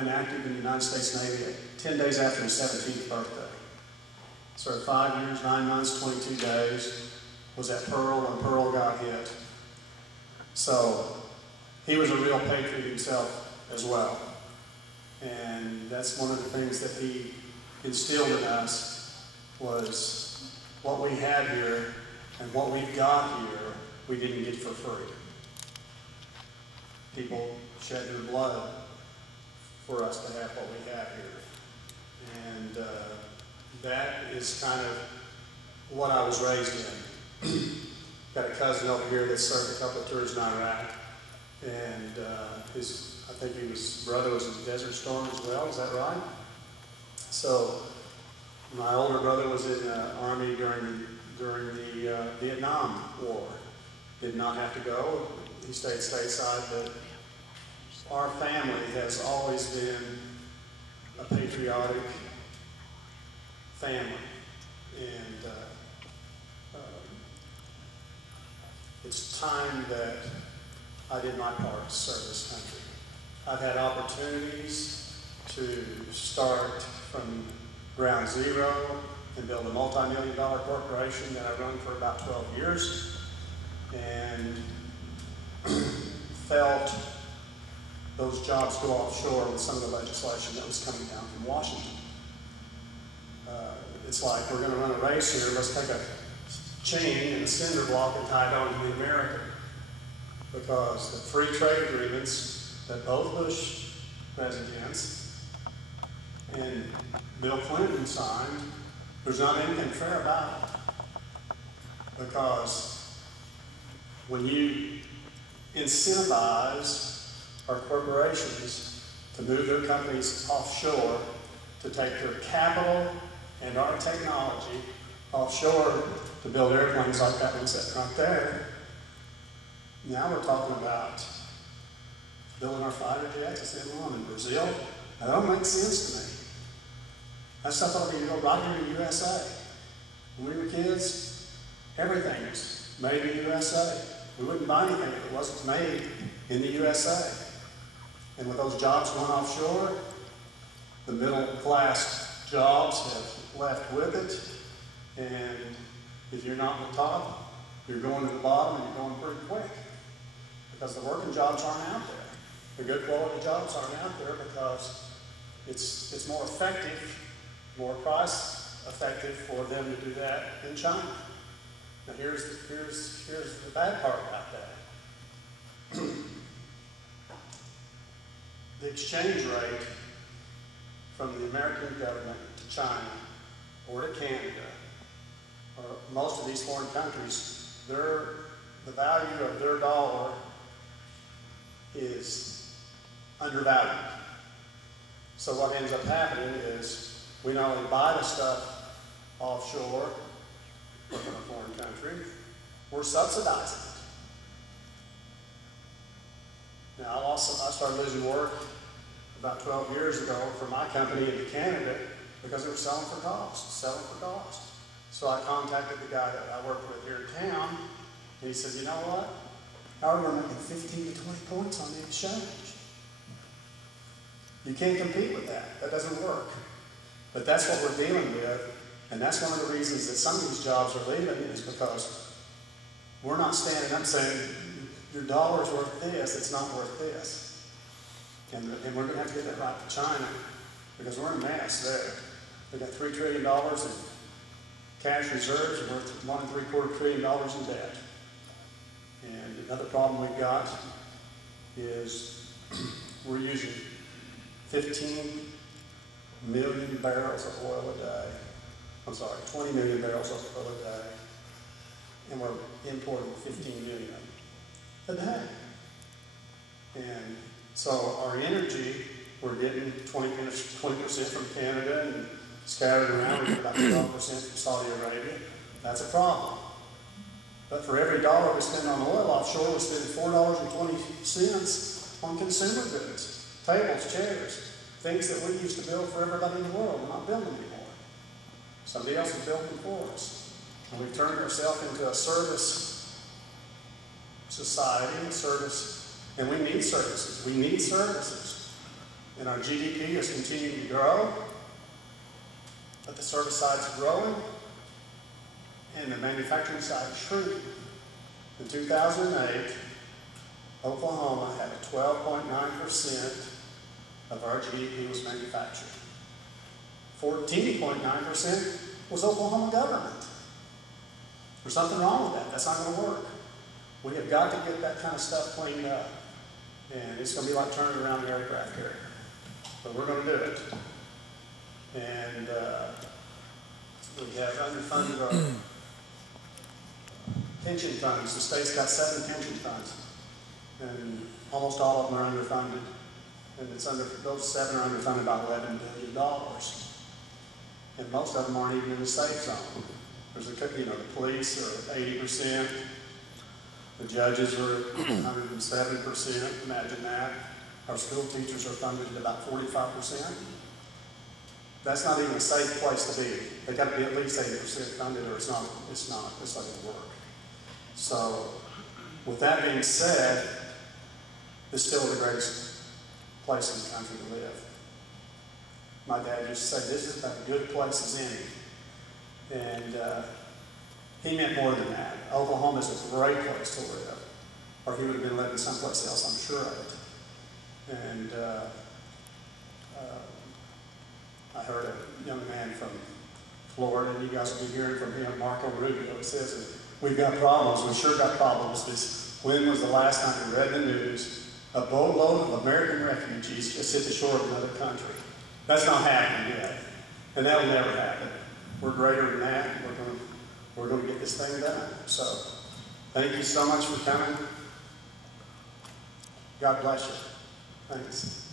went active in the United States Navy 10 days after his 17th birthday. Served 5 years, 9 months, 22 days, was at Pearl when Pearl got hit. So he was a real patriot himself as well. And that's one of the things that he instilled in us, was what we have here and what we've got here, we didn't get for free. People shed their blood for us to have what we have here. And that is kind of what I was raised in. Got a cousin over here that served a couple of tours in Iraq, and I think his brother was in Desert Storm as well, is that right? So my older brother was in the Army during the Vietnam War. Did not have to go, he stayed stateside, but our family has always been a patriotic family. And it's time that I did my part to serve this country. I've had opportunities to start from ground zero and build a multi-million-dollar corporation that I run for about 12 years, and felt those jobs go offshore with some of the legislation that was coming down from Washington. It's like, we're going to run a race here, let's take a chain and a cinder block and tie it on to the American. Because the free trade agreements that both Bush presidents and Bill Clinton signed, there's not anything fair about it. Because when you incentivize our corporations to move their companies offshore, to take their capital and our technology offshore to build airplanes like that one sitting right there, now we're talking about building our fighter jets in Brazil. That don't make sense to me. That stuff ought to be built right here in the USA. When we were kids, everything was made in the USA. We wouldn't buy anything if it wasn't made in the USA. And with those jobs going offshore, the middle class jobs have left with it. And if you're not on the top, you're going to the bottom, and you're going pretty quick. Because the working jobs aren't out there. The good quality jobs aren't out there because it's more effective, more price effective for them to do that in China. Now here's the bad part about that. The exchange rate from the American government to China or to Canada, or most of these foreign countries, the value of their dollar is undervalued. So what ends up happening is we not only buy the stuff offshore or from a foreign country, we're subsidizing it. Now I started losing work about 12 years ago for my company into Canada because they were selling for cost. So I contacted the guy that I worked with here in town, and he says, you know what? Howard, we're making 15 to 20 points on the exchange. You can't compete with that. That doesn't work. But that's what we're dealing with, and that's one of the reasons that some of these jobs are leaving, is because we're not standing up saying, your dollar's worth this, it's not worth this. And we're going to have to get that right to China, because we're in a mess there. We've got $3 trillion in cash reserves, and we're $1.75 trillion in debt. And another problem we've got is we're using 15 million barrels of oil a day. I'm sorry, 20 million barrels of oil a day. And we're importing 15 million a day. And so our energy, we're getting 20% from Canada and scattered around. We get about 12% from Saudi Arabia. That's a problem. But for every dollar we spend on oil offshore, we spend $4.20 on consumer goods, tables, chairs, things that we used to build for everybody in the world. We're not building anymore. Somebody else is building for us. And we've turned ourselves into a service society, and we need services. We need services. And our GDP is continuing to grow, but the service side is growing, and the manufacturing side is shrinking. In 2008, Oklahoma had a 12.9% of our GDP was manufactured. 14.9% was Oklahoma government. There's something wrong with that. That's not going to work. We have got to get that kind of stuff cleaned up. And it's going to be like turning around the aircraft carrier. But we're going to do it. And we have underfunded our pension funds. The state's got 7 pension funds. And almost all of them are underfunded. And those 7 are underfunded by $11 billion. And most of them aren't even in the safe zone. There's the police are 80%. The judges are 107%. Imagine that. Our school teachers are funded at about 45%. That's not even a safe place to be. They've got to be at least 80% funded, or it's not going to work. So, with that being said, it's still the greatest place in the country to live. My dad used to say, this is about as good a place as any. And he meant more than that. Oklahoma is a great place to live. Or he would have been living someplace else, I'm sure of it. And I heard a young man from Florida, and you guys will be hearing from him, Marco Rubio. It says, we've got problems. We sure got problems. When was the last time you read the news? A boatload of American refugees just hit the shore of another country. That's not happening yet. And that will never happen. We're greater than that. We're going to get this thing done. So, thank you so much for coming. God bless you. Thanks.